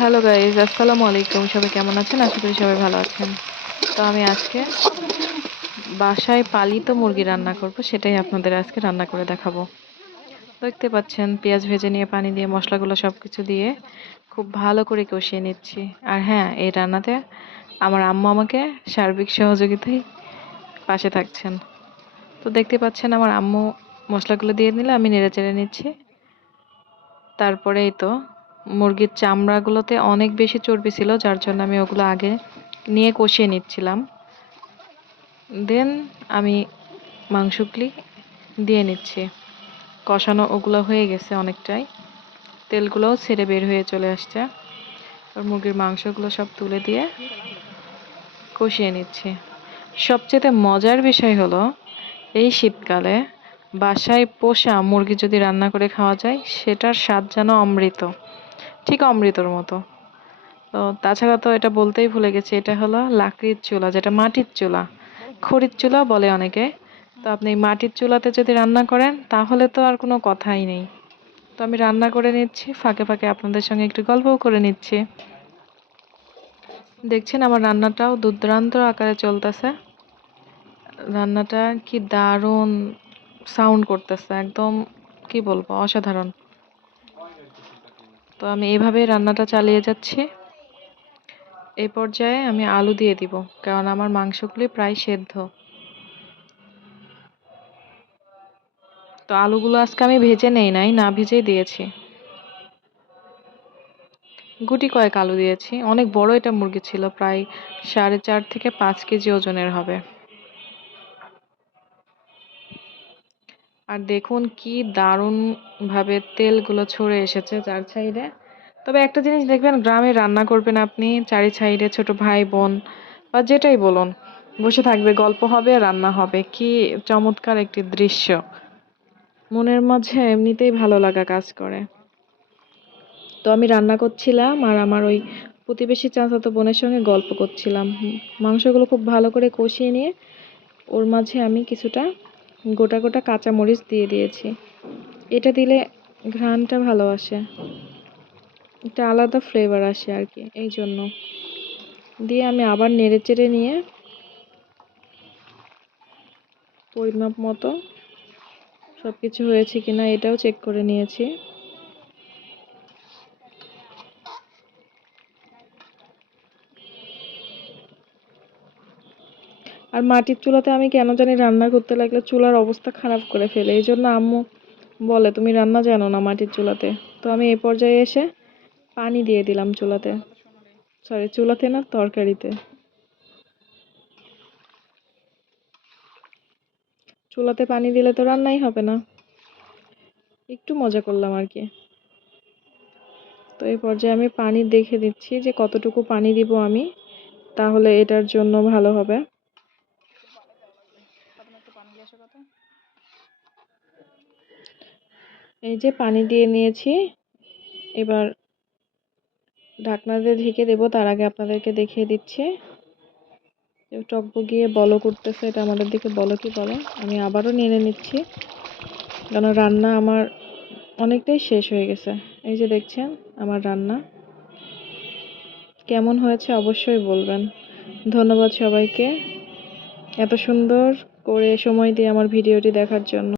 Hello guys আসসালামু আলাইকুম সবাই কেমন আছেন? আশা করি সবাই ভালো আছেন। তো আমি আজকে বাসায় পালিত মুরগি রান্না করব। সেটাই আপনাদের আজকে রান্না করে দেখাবো। দেখতে পাচ্ছেন, পেঁয়াজ ভেজে নিয়ে, পানি দিয়ে, মশলাগুলো সব কিছু দিয়ে খুব ভালো করে কষিয়ে নিচ্ছি। আর হ্যাঁ এই রান্নাতে আমার আম্মু আমাকে সার্বিক সহযোগিতায় পাশে থাকছেন। তো দেখতে পাচ্ছেন, আমার আম্মু মশলাগুলো দিয়ে নিলে আমি নেড়ে চেড়ে নিচ্ছি। তারপরেই তো মুরগির চামড়াগুলোতে অনেক বেশি চর্বি ছিল, যার জন্য আমি ওগুলো আগে নিয়ে কষিয়ে নিচ্ছিলাম। দেন আমি মাংসগুলি দিয়ে নিচ্ছি। কষানো ওগুলো হয়ে গেছে অনেকটাই। তেলগুলোও ছেড়ে বের হয়ে চলে আসছে। আর মুরগির মাংসগুলো সব তুলে দিয়ে কষিয়ে নিচ্ছি। সবচেয়ে মজার বিষয় হলো, এই শীতকালে বাসায় পোষা মুরগি যদি রান্না করে খাওয়া যায়, সেটার স্বাদ যেন অমৃত। ঠিক অমৃতর মতো। তো তাছাড়া তো এটা বলতেই ভুলে গেছি, এটা হলো লাকড়ির চুলা, যেটা মাটির চুলা। খড়ির চুলা বলে অনেকে। তো আপনি মাটির চুলাতে যদি রান্না করেন, তাহলে তো আর কোনো কথাই নেই। তো আমি রান্না করে নিচ্ছি, ফাঁকে ফাঁকে আপনাদের সঙ্গে একটু গল্পও করে নিচ্ছি। দেখছেন আমার রান্নাটাও দুর্দান্ত আকারে চলতেছে। রান্নাটা কি দারুণ সাউন্ড করতেছে, একদম কি বলব, অসাধারণ। তো আমি এইভাবে রান্নাটা চালিয়ে যাচ্ছি। এই পর্যায়ে আমি আলু দিয়ে দিব, কারণ আমার মাংসগুলি প্রায় সেদ্ধ। তো আলুগুলো আজকে আমি ভেজে নেই নাই, না ভেজেই দিয়েছি। গুটি কয়েক আলু দিয়েছি, অনেক বড় এটা মুরগি ছিল, প্রায় সাড়ে চার থেকে পাঁচ কেজি ওজনের হবে। আর দেখুন কি দারুণভাবে তেলগুলো ছড়ে এসেছে চার সাইডে। তবে একটা জিনিস দেখবেন, গ্রামে রান্না করবেন আপনি, চারি সাইডে ছোট ভাই, বোন বা যেটাই বলুন, বসে থাকবে, গল্প হবে, রান্না হবে। কি চমৎকার একটি দৃশ্য। মনের মাঝে এমনিতেই ভালো লাগা কাজ করে। তো আমি রান্না করছিলাম আর আমার ওই প্রতিবেশী চাচাতো বোনের সঙ্গে গল্প করছিলাম। মাংসগুলো খুব ভালো করে কষিয়ে নিয়ে ওর মাঝে আমি কিছুটা গোটা গোটা কাঁচামরিচ দিয়ে দিয়েছি। এটা দিলে ঘ্রাণটা ভালো আসে। একটা আলাদা ফ্লেভার আসে আর কি এই জন্য। দিয়ে আমি আবার নেড়ে চেড়ে নিয়ে পরিমাপ মতো সব কিছু হয়েছে কিনা এটাও চেক করে নিয়েছি। আর মাটির চুলাতে আমি কেন জানি রান্না করতে লাগলে চুলার অবস্থা খারাপ করে ফেলে। এই জন্য আম্মু বলে, তুমি রান্না জানো না মাটির চুলাতে? তো আমি এই পর্যায়ে এসে পানি দিয়ে দিলাম চুলাতে। সরি চুলাতে না, তরকারিতে। চুলাতে পানি দিলে তো রান্নাই হবে না। একটু মজা করলাম আর কি। তো এই পর্যায়ে আমি পানি দেখে দিচ্ছি যে কতটুকু পানি দিব আমি, তাহলে এটার জন্য ভালো হবে। এই যে পানি দিয়ে নিয়েছি, এবার ঢাকনা দিয়ে ঢেকে দেবো, তার আগে আপনাদেরকে দেখিয়ে দিচ্ছি। টকবগিয়ে বলো করতেছে এটা আমাদের দিকে বলো কি বলে, আমি আবারও নেড়ে নিচ্ছি, কেন রান্না আমার অনেকটাই শেষ হয়ে গেছে। এই যে দেখছেন আমার রান্না। কেমন হয়েছে অবশ্যই বলবেন। ধন্যবাদ সবাইকে। এত সুন্দর করে সময় দিয়ে আমার ভিডিওটি দেখার জন্য।